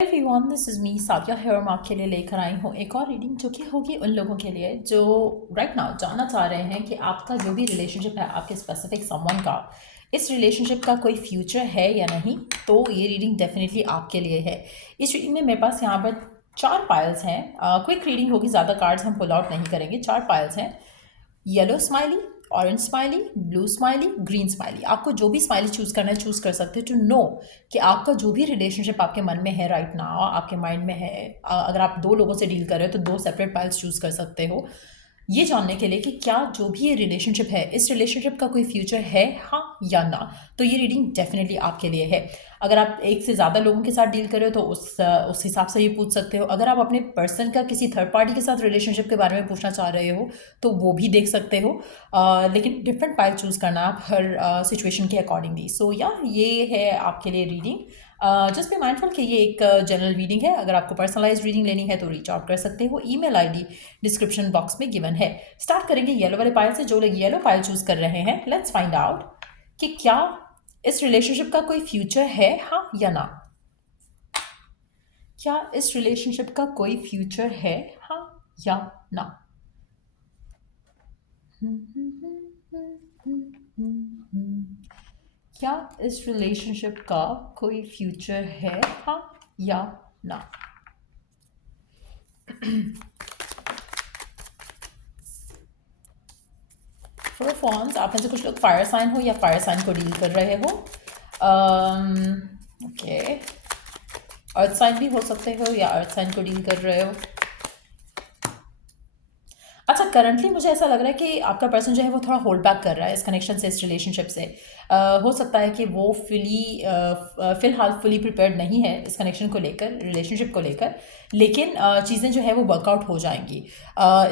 Everyone, this is me Sadia here mark के लिए लेकर आई हूँ एक और रीडिंग जो कि होगी उन लोगों के लिए जो राइट नाउ जानना चाह रहे हैं कि आपका जो भी रिलेशनशिप है आपके स्पेसिफिक समवन का, इस रिलेशनशिप का कोई फ्यूचर है या नहीं। तो ये रीडिंग डेफिनेटली आपके लिए है। इस रीडिंग में मेरे पास यहाँ पर 4 पाइल्स हैं। क्विक रीडिंग होगी, ज़्यादा कार्ड्स हम पुल आउट नहीं करेंगे। 4 पाइल्स हैं। Yellow smiley, orange smiley, blue smiley, green smiley. आपको जो भी स्माइली चूज़ करना है चूज़ कर सकते हो टू नो कि आपका जो भी रिलेशनशिप आपके मन में है राइट नाउ, आपके माइंड में है। अगर आप 2 लोगों से डील कर रहे हो तो 2 सेपरेट पाइल्स चूज़ कर सकते हो, ये जानने के लिए कि क्या जो भी ये रिलेशनशिप है, इस रिलेशनशिप का कोई फ्यूचर है, हाँ या ना। तो ये रीडिंग डेफिनेटली आपके लिए है। अगर आप एक से ज़्यादा लोगों के साथ डील कर रहे हो तो उस हिसाब से ये पूछ सकते हो। अगर आप अपने पर्सन का किसी थर्ड पार्टी के साथ रिलेशनशिप के बारे में पूछना चाह रहे हो तो वो भी देख सकते हो। लेकिन डिफरेंट पाइल चूज़ करना आप हर सिचुएशन के अकॉर्डिंगली। सो या ये है आपके लिए रीडिंग। जस्ट बी माइंडफुल कि ये एक जनरल रीडिंग है। अगर आपको पर्सनलाइज रीडिंग लेनी है तो रीच आउट कर सकते हो। ईमेल आईडी डिस्क्रिप्शन बॉक्स में गिवन है। स्टार्ट करेंगे येलो वाले पाइल से। जो लोग येलो पाइल चूज़ कर रहे हैं, लेट्स फाइंड आउट कि क्या इस रिलेशनशिप का कोई फ्यूचर है, हाँ या ना। क्या इस रिलेशनशिप का कोई फ्यूचर है, हाँ या ना। क्या इस रिलेशनशिप का कोई फ्यूचर है, हाँ या ना। फोर फॉन्स, आप में से कुछ लोग फायर साइन हो या फायर साइन को डील कर रहे हो। ओके, अर्थ साइन भी हो सकते हो या अर्थ साइन को डील कर रहे हो। अच्छा, करंटली मुझे ऐसा लग रहा है कि आपका पर्सन जो है वो थोड़ा होल्ड बैक कर रहा है इस कनेक्शन से, इस रिलेशनशिप से। हो सकता है कि वो फिलहाल फुली प्रिपेयर्ड नहीं है इस कनेक्शन को लेकर, रिलेशनशिप को लेकर। लेकिन चीज़ें जो है वो वर्कआउट हो जाएंगी।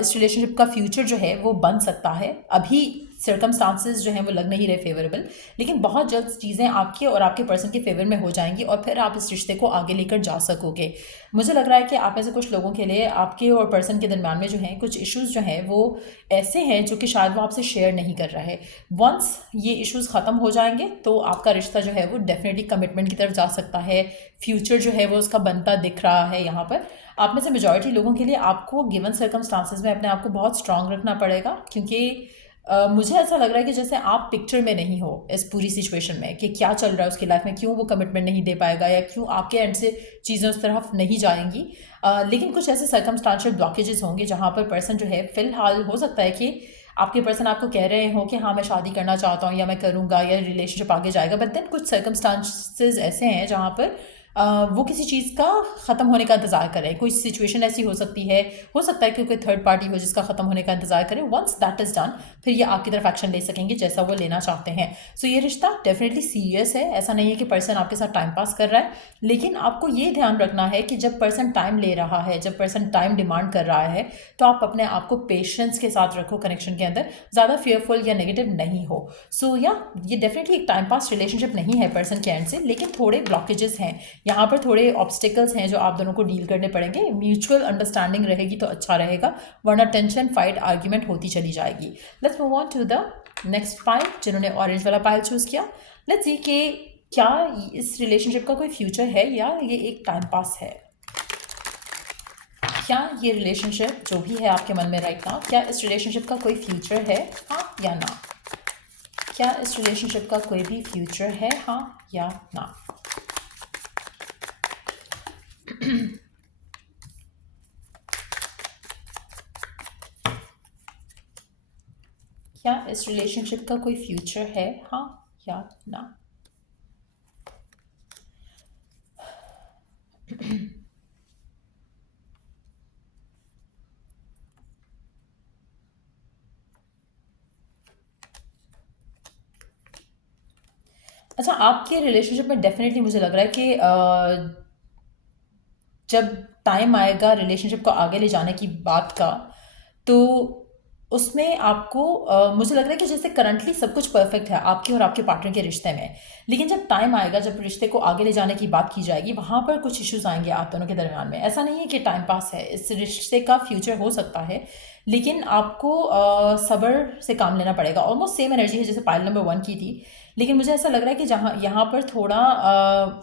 इस रिलेशनशिप का फ्यूचर जो है वो बन सकता है। अभी सर्कमस्टांसेस जो हैं वो लग नहीं रहे फेवरेबल, लेकिन बहुत जल्द चीज़ें आपके और आपके पर्सन के फेवर में हो जाएंगी और फिर आप इस रिश्ते को आगे लेकर जा सकोगे। मुझे लग रहा है कि आप में से कुछ लोगों के लिए आपके और पर्सन के दरम्यान में जो हैं कुछ इश्यूज जो हैं वो ऐसे हैं जो कि शायद वो आपसे शेयर नहीं कर रहा है। वंस ये इश्यूज ख़त्म हो जाएंगे तो आपका रिश्ता जो है वो डेफिनेटली कमिटमेंट की तरफ जा सकता है। फ्यूचर जो है वो उसका बनता दिख रहा है। यहाँ पर आप में से मेजॉरिटी लोगों के लिए आपको गिवन सर्कमस्टांसेस में अपने आप को बहुत स्ट्रांग रखना पड़ेगा, क्योंकि मुझे ऐसा लग रहा है कि जैसे आप पिक्चर में नहीं हो इस पूरी सिचुएशन में कि क्या चल रहा है उसकी लाइफ में, क्यों वो कमिटमेंट नहीं दे पाएगा या क्यों आपके एंड से चीज़ें उस तरफ नहीं जाएंगी। लेकिन कुछ ऐसे सर्कमस्टांशियल ब्लॉकेजेस होंगे जहाँ पर पर्सन जो है फिलहाल, हो सकता है कि आपके पर्सन आपको कह रहे हो कि हाँ मैं शादी करना चाहता हूँ या मैं करूँगा या रिलेशनशिप आगे जाएगा, बट देन कुछ सर्कमस्टांसेस ऐसे हैं जहाँ पर वो किसी चीज़ का ख़त्म होने का इंतज़ार करें। कोई सिचुएशन ऐसी हो सकती है, हो सकता है कि कोई थर्ड पार्टी हो जिसका ख़त्म होने का इंतज़ार करें। वंस दैट इज़ डन फिर ये आपकी तरफ एक्शन ले सकेंगे जैसा वो लेना चाहते हैं। सो ये रिश्ता डेफिनेटली सीरियस है। ऐसा नहीं है कि पर्सन आपके साथ टाइम पास कर रहा है, लेकिन आपको ये ध्यान रखना है कि जब पर्सन टाइम ले रहा है, जब पर्सन टाइम डिमांड कर रहा है, तो आप अपने आप को पेशेंस के साथ रखो कनेक्शन के अंदर, ज़्यादा फेयरफुल या नेगेटिव नहीं हो। सो या ये डेफिनेटली एक टाइम पास रिलेशनशिप नहीं है पर्सन के एंड से, लेकिन थोड़े ब्लॉकेजेस हैं यहाँ पर, थोड़े ऑब्स्टिकल्स हैं जो आप दोनों को डील करने पड़ेंगे। म्यूचुअल अंडरस्टैंडिंग रहेगी तो अच्छा रहेगा, वरना टेंशन, फाइट, आर्ग्यूमेंट होती चली जाएगी। Let's move on to the next pile. जिन्होंने ऑरेंज वाला पाइल चूज़ किया, लेट्स सी कि क्या इस रिलेशनशिप का कोई फ्यूचर है या ये एक टाइम पास है। क्या ये रिलेशनशिप जो भी है आपके मन में राइट नाउ, क्या इस रिलेशनशिप का कोई फ्यूचर है, हाँ या ना। क्या इस रिलेशनशिप का कोई भी फ्यूचर है, हाँ या ना। क्या इस रिलेशनशिप का कोई फ्यूचर है, हाँ या ना। अच्छा, आपके रिलेशनशिप में डेफिनेटली मुझे लग रहा है कि जब टाइम आएगा रिलेशनशिप को आगे ले जाने की बात का, तो उसमें आपको मुझे लग रहा है कि जैसे करंटली सब कुछ परफेक्ट है आपके और आपके पार्टनर के रिश्ते में, लेकिन जब टाइम आएगा, जब रिश्ते को आगे ले जाने की बात की जाएगी, वहाँ पर कुछ इश्यूज आएंगे आप दोनों के दरमियान में। ऐसा नहीं है कि टाइम पास है, इस रिश्ते का फ्यूचर हो सकता है, लेकिन आपको सब्र से काम लेना पड़ेगा। ऑलमोस्ट सेम एनर्जी है जैसे पाइल नंबर 1 की थी, लेकिन मुझे ऐसा लग रहा है कि जहाँ यहाँ पर थोड़ा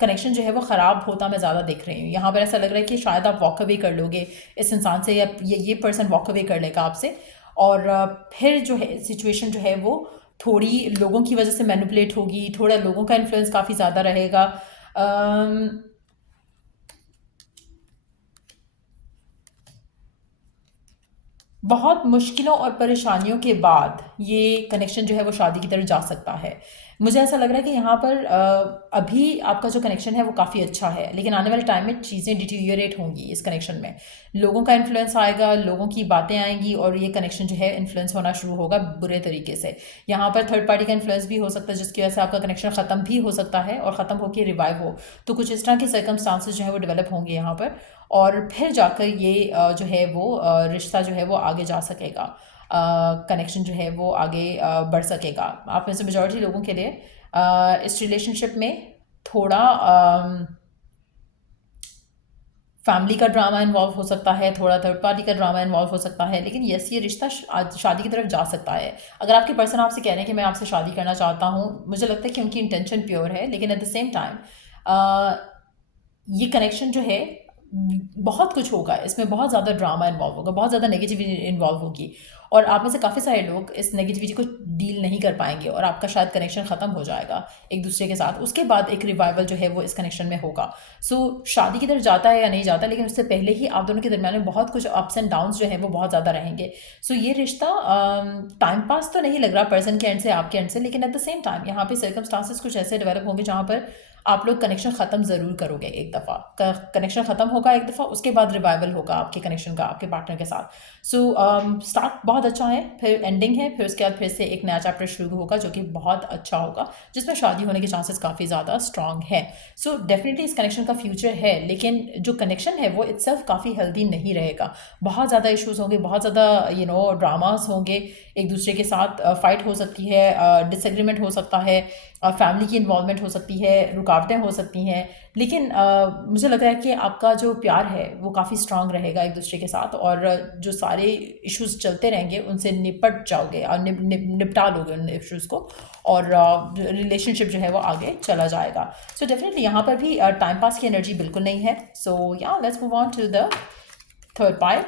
कनेक्शन जो है वो ख़राब होता मैं ज़्यादा देख रही हूँ। यहाँ पर ऐसा लग रहा है कि शायद आप वॉक अवे कर लोगे इस इंसान से, या ये पर्सन वॉक अवे कर लेगा आपसे, और फिर जो है सिचुएशन जो है वो थोड़ी लोगों की वजह से मैनिपुलेट होगी, थोड़ा लोगों का इन्फ्लुएंस काफ़ी ज़्यादा रहेगा। अम, बहुत मुश्किलों और परेशानियों के बाद ये कनेक्शन जो है वो शादी की तरफ जा सकता है। मुझे ऐसा लग रहा है कि यहाँ पर अभी आपका जो कनेक्शन है वो काफ़ी अच्छा है, लेकिन आने वाले टाइम में चीज़ें डिटीरियरेट होंगी इस कनेक्शन में। लोगों का इन्फ्लुएंस आएगा, लोगों की बातें आएंगी, और ये कनेक्शन जो है इन्फ्लुएंस होना शुरू होगा बुरे तरीके से। यहाँ पर थर्ड पार्टी का इन्फ्लुएंस भी हो सकता है, जिसकी वजह से आपका कनेक्शन ख़त्म भी हो सकता है, और ख़त्म होकर रिवाइव हो। तो कुछ इस तरह के सर्कमस्टांसेस जो है वो डेवलप होंगे यहाँ पर, और फिर जाकर ये जो है वो रिश्ता जो है वो आगे जा सकेगा, कनेक्शन जो है वो आगे बढ़ सकेगा। आप में से मेजॉरिटी लोगों के लिए इस रिलेशनशिप में थोड़ा फैमिली का ड्रामा इन्वॉल्व हो सकता है, थोड़ा थर्ड पार्टी का ड्रामा इन्वॉल्व हो सकता है, लेकिन यस, ये रिश्ता शादी की तरफ जा सकता है। अगर आपके पर्सन आपसे कह रहे हैं कि मैं आपसे शादी करना चाहता हूँ, मुझे लगता है कि उनकी इंटेंशन प्योर है, लेकिन एट द सेम टाइम ये कनेक्शन जो है बहुत कुछ होगा इसमें, बहुत ज़्यादा ड्रामा इन्वॉल्व होगा, बहुत ज़्यादा नेगेटिविटी इन्वॉल्व होगी, और आप में से काफ़ी सारे लोग इस नेगेटिविटी को डील नहीं कर पाएंगे, और आपका शायद कनेक्शन ख़त्म हो जाएगा एक दूसरे के साथ। उसके बाद एक रिवाइवल जो है वो इस कनेक्शन में होगा। सो शादी की तरफ जाता है या नहीं जाता, लेकिन उससे पहले ही आप दोनों के दरमियान में बहुत कुछ अप्स एंड डाउन्स जो है वो बहुत ज़्यादा रहेंगे। सो ये रिश्ता टाइम पास तो नहीं लग रहा पर्सन के एंड से, आपके एंड से, लेकिन एट द सेम टाइम यहाँ पे सर्कमस्टांसेस कुछ ऐसे डेवलप होंगे जहाँ पर आप लोग कनेक्शन ख़त्म ज़रूर करोगे। एक दफ़ा कनेक्शन ख़त्म होगा एक दफ़ा, उसके बाद रिवाइवल होगा आपके कनेक्शन का आपके पार्टनर के साथ। सो स्टार्ट बहुत अच्छा है, फिर एंडिंग है, फिर उसके बाद फिर से एक नया चैप्टर शुरू होगा जो कि बहुत अच्छा होगा, जिसमें शादी होने के चांसेस काफ़ी ज़्यादा स्ट्रांग है। सो डेफिनेटली इस कनेक्शन का फ्यूचर है, लेकिन जो कनेक्शन है वो इट्सेल्फ काफ़ी हेल्दी नहीं रहेगा। बहुत ज़्यादा इश्यूज़ होंगे, बहुत ज़्यादा ड्रामास होंगे, एक दूसरे के साथ फाइट हो सकती है, डिसएग्रीमेंट हो सकता है, फैमिली की इन्वॉल्वमेंट हो सकती है, रुकावटें हो सकती हैं, लेकिन मुझे लग रहा है कि आपका जो प्यार है वो काफ़ी स्ट्रांग रहेगा एक दूसरे के साथ, और जो सारे इश्यूज चलते रहेंगे उनसे निपट जाओगे और निपटा लोगे उन इश्यूज़ को, और रिलेशनशिप जो है वो आगे चला जाएगा। सो डेफिनेटली यहाँ पर भी टाइम पास की एनर्जी बिल्कुल नहीं है। So yeah let's move on to the third pile.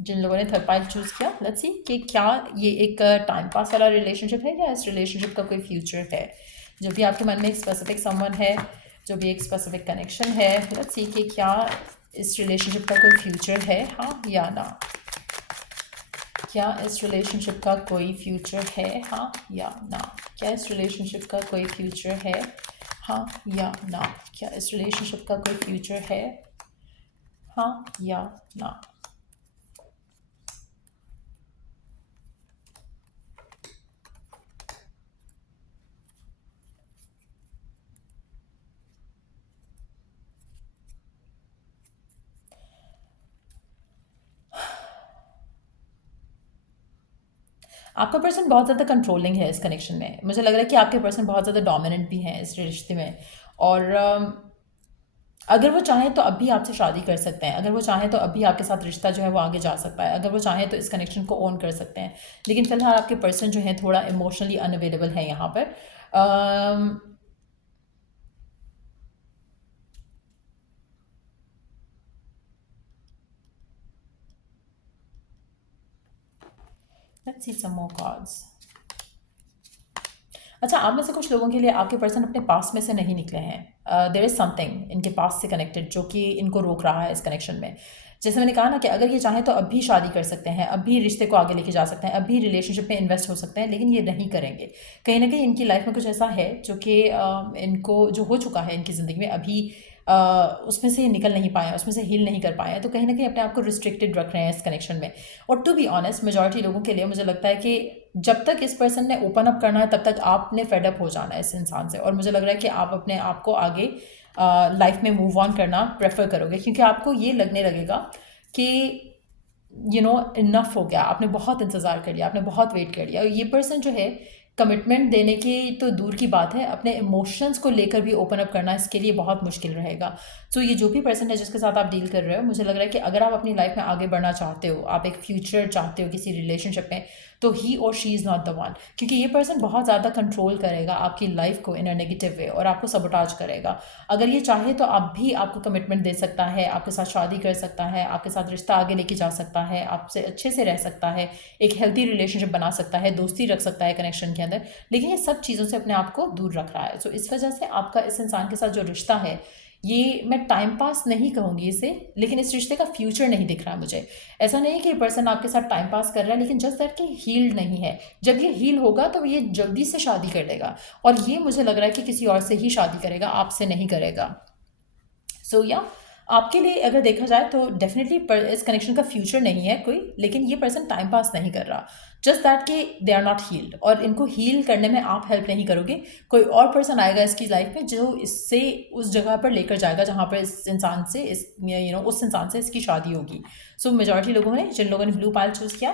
जिन लोगों ने थर्ड पाइल चूज़ किया, लेट्स सी कि क्या ये एक टाइम पास वाला रिलेशनशिप है या इस रिलेशनशिप का कोई फ्यूचर है। जो भी आपके मन में एक स्पेसिफिक समवन है, जो भी एक स्पेसिफिक कनेक्शन है, लेट्स सी कि क्या इस रिलेशनशिप का कोई फ्यूचर है, हाँ या ना। क्या इस रिलेशनशिप का कोई फ्यूचर है, हाँ या ना। क्या इस रिलेशनशिप का कोई फ्यूचर है, हाँ या ना। क्या इस रिलेशनशिप का कोई फ्यूचर है, हाँ या ना। आपका पर्सन बहुत ज़्यादा कंट्रोलिंग है इस कनेक्शन में। मुझे लग रहा है कि आपके पर्सन बहुत ज़्यादा डोमिनेंट भी हैं इस रिश्ते में, और अगर वो चाहें तो अभी आपसे शादी कर सकते हैं, अगर वो चाहें तो अभी आपके साथ रिश्ता जो है वो आगे जा सकता है, अगर वो चाहें तो इस कनेक्शन को ओन कर सकते हैं, लेकिन फिलहाल आपके पर्सन जो है थोड़ा इमोशनली अनअवेलेबल है यहाँ पर। Let's see some more cards. अच्छा, आप में से कुछ लोगों के लिए आपके पर्सन अपने पास में से नहीं निकले हैं। देयर इज़ समथिंग इनके पास से कनेक्टेड जो कि इनको रोक रहा है इस कनेक्शन में। जैसे मैंने कहा ना कि अगर ये चाहें तो अभी शादी कर सकते हैं, अभी रिश्ते को आगे लेके जा सकते हैं, अभी रिलेशनशिप में इन्वेस्ट हो सकते हैं, लेकिन ये नहीं करेंगे। कहीं ना कहीं इनकी लाइफ में कुछ ऐसा है जो कि इनको जो हो चुका है इनकी ज़िंदगी में, अभी उसमें से निकल नहीं पाए हैं, उसमें से हील नहीं कर पाए हैं, तो कहीं ना कहीं अपने आप को रिस्ट्रिक्टेड रख रहे हैं इस कनेक्शन में। और टू बी ऑनेस्ट, मेजॉरिटी लोगों के लिए मुझे लगता है कि जब तक इस पर्सन ने ओपन अप करना है तब तक आपने फेडअप हो जाना है इस इंसान से, और मुझे लग रहा है कि आप अपने आप को आगे लाइफ में मूव ऑन करना प्रेफर करोगे, क्योंकि आपको ये लगने लगेगा कि इनफ हो गया, आपने बहुत इंतज़ार कर लिया, आपने बहुत वेट कर लिया। और ये पर्सन जो है कमिटमेंट देने की तो दूर की बात है, अपने इमोशंस को लेकर भी ओपन अप करना इसके लिए बहुत मुश्किल रहेगा। सो ये जो भी पर्सन है जिसके साथ आप डील कर रहे हो, मुझे लग रहा है कि अगर आप अपनी लाइफ में आगे बढ़ना चाहते हो, आप एक फ्यूचर चाहते हो किसी रिलेशनशिप में, तो ही और she is not the one, क्योंकि ये पर्सन बहुत ज़्यादा कंट्रोल करेगा आपकी लाइफ को इन अ नेगेटिव वे और आपको सबोटाज करेगा। अगर ये चाहे तो आप भी आपको कमिटमेंट दे सकता है, आपके साथ शादी कर सकता है, आपके साथ रिश्ता आगे लेके जा सकता है, आपसे अच्छे से रह सकता है, एक हेल्थी रिलेशनशिप बना सकता है, दोस्ती रख सकता है कनेक्शन के अंदर, लेकिन ये सब चीज़ों से अपने आप को दूर रख रहा है। सो इस वजह से आपका इस इंसान के साथ जो रिश्ता है, ये मैं टाइम पास नहीं कहूँगी इसे, लेकिन इस रिश्ते का फ्यूचर नहीं दिख रहा है मुझे। ऐसा नहीं है कि ये पर्सन आपके साथ टाइम पास कर रहा है, लेकिन जस्ट दैट कि हील्ड नहीं है। जब ये हील होगा तो ये जल्दी से शादी कर लेगा, और ये मुझे लग रहा है कि किसी और से ही शादी करेगा, आपसे नहीं करेगा। सो या आपके लिए अगर देखा जाए तो डेफिनेटली इस कनेक्शन का फ्यूचर नहीं है कोई, लेकिन ये पर्सन टाइम पास नहीं कर रहा, जस्ट दैट कि दे आर नॉट हील्ड, और इनको हील करने में आप हेल्प नहीं करोगे। कोई और पर्सन आएगा इसकी लाइफ में जो इससे उस जगह पर लेकर जाएगा जहाँ पर इस इंसान से उस इंसान से इसकी शादी होगी। सो मेजॉरिटी लोगों ने, जिन लोगों ने ब्लू पाइल चूज़ किया,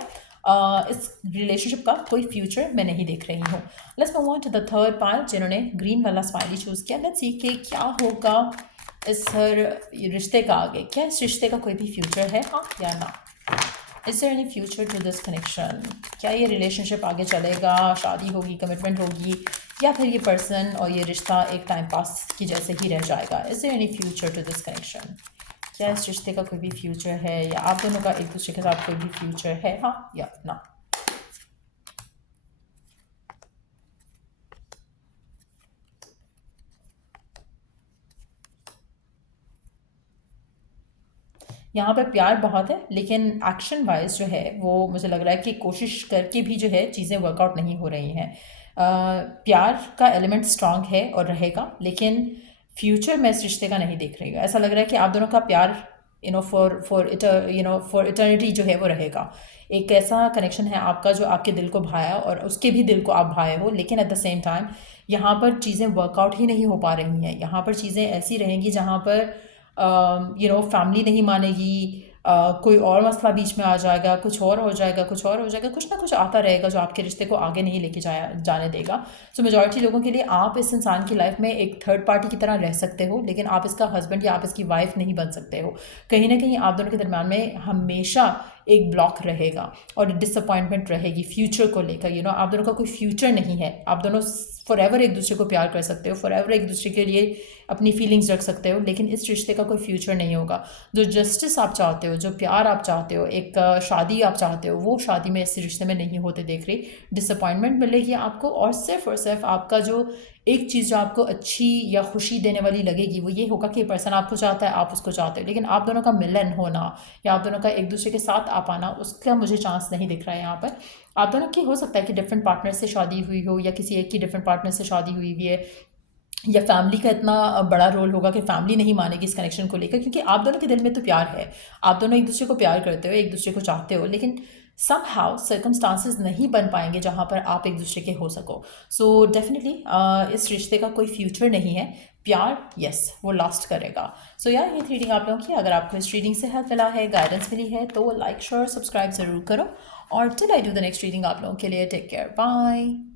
इस रिलेशनशिप का कोई फ्यूचर मैं नहीं देख रही हूँ। Let's move on to the third pile, जिन्होंने ग्रीन वाला स्माइली चूज़ किया। लेट्स सी कि क्या होगा इस रिश्ते का आगे। क्या इस रिश्ते का कोई भी फ्यूचर है, हाँ या ना? Is there any future to this connection? क्या ये रिलेशनशिप आगे चलेगा, शादी होगी, कमिटमेंट होगी, या फिर ये पर्सन और ये रिश्ता एक टाइम पास की जैसे ही रह जाएगा? Is there any future to this connection? क्या इस रिश्ते का कोई भी फ्यूचर है, या आप दोनों का एक दूसरे के साथ कोई भी फ्यूचर है, हाँ या ना? यहाँ पे प्यार बहुत है, लेकिन एक्शन वाइज जो है वो मुझे लग रहा है कि कोशिश करके भी जो है चीज़ें वर्कआउट नहीं हो रही हैं। प्यार का एलिमेंट स्ट्रांग है और रहेगा, लेकिन फ्यूचर मैं इस रिश्ते का नहीं देख रही हूँ। ऐसा लग रहा है कि आप दोनों का प्यार फॉर इटर्निटी जो है वो रहेगा। एक ऐसा कनेक्शन है आपका जो आपके दिल को भाया और उसके भी दिल को आप भाए हो, लेकिन एट द सेम टाइम यहाँ पर चीज़ें वर्कआउट ही नहीं हो पा रही हैं। यहाँ पर चीज़ें ऐसी रहेंगी जहाँ पर फैमिली नहीं मानेगी, कोई और मसला बीच में आ जाएगा, कुछ और हो जाएगा, कुछ और हो जाएगा, कुछ ना कुछ आता रहेगा जो आपके रिश्ते को आगे नहीं लेके जाने देगा। सो मेजॉरिटी लोगों के लिए आप इस इंसान की लाइफ में एक थर्ड पार्टी की तरह रह सकते हो, लेकिन आप इसका हस्बैंड या आप इसकी वाइफ नहीं बन सकते हो। कहीं ना कहीं आप दोनों के दरम्यान में हमेशा एक ब्लॉक रहेगा और डिसअपॉइंटमेंट रहेगी फ्यूचर को लेकर। आप दोनों का कोई फ्यूचर नहीं है। आप दोनों फॉर एवर एक दूसरे को प्यार कर सकते हो, फॉर एवर एक दूसरे के लिए अपनी फीलिंग्स रख सकते हो, लेकिन इस रिश्ते का कोई फ्यूचर नहीं होगा। जो जस्टिस आप चाहते हो, जो प्यार आप चाहते हो, एक शादी आप चाहते हो, वो शादी में इस रिश्ते में नहीं होते देख रही। डिसअपॉइंटमेंट मिलेगी आपको, और सिर्फ आपका जो एक चीज़ जो आपको अच्छी या खुशी देने वाली लगेगी वो ये होगा कि पर्सन आपको चाहता है, आप उसको चाहते हो, लेकिन आप दोनों का मिलन होना या आप दोनों का एक दूसरे के साथ आ पाना, उसका मुझे चांस नहीं दिख रहा है यहाँ पर। आप दोनों की हो सकता है कि डिफरेंट पार्टनर से शादी हुई हो, या किसी एक की डिफरेंट पार्टनर से शादी हुई भी है, या फैमिली का इतना बड़ा रोल होगा कि फैमिली नहीं मानेगी इस कनेक्शन को लेकर, क्योंकि आप दोनों के दिल में तो प्यार है, आप दोनों एक दूसरे को प्यार करते हो, एक दूसरे को चाहते हो, लेकिन समहाउ सर्कमस्टांसेस नहीं बन पाएंगे जहाँ पर आप एक दूसरे के हो सको। सो डेफिनेटली इस रिश्ते का कोई फ्यूचर नहीं है। प्यार यस वो लास्ट करेगा। सो यार ये रीडिंग आप लोगों की, अगर आपको इस रीडिंग से हेल्प मिला है, गाइडेंस मिली है, तो लाइक शेयर सब्सक्राइब ज़रूर करो। और till I do the next reading आप लोगों के लिए टेक केयर, बाय।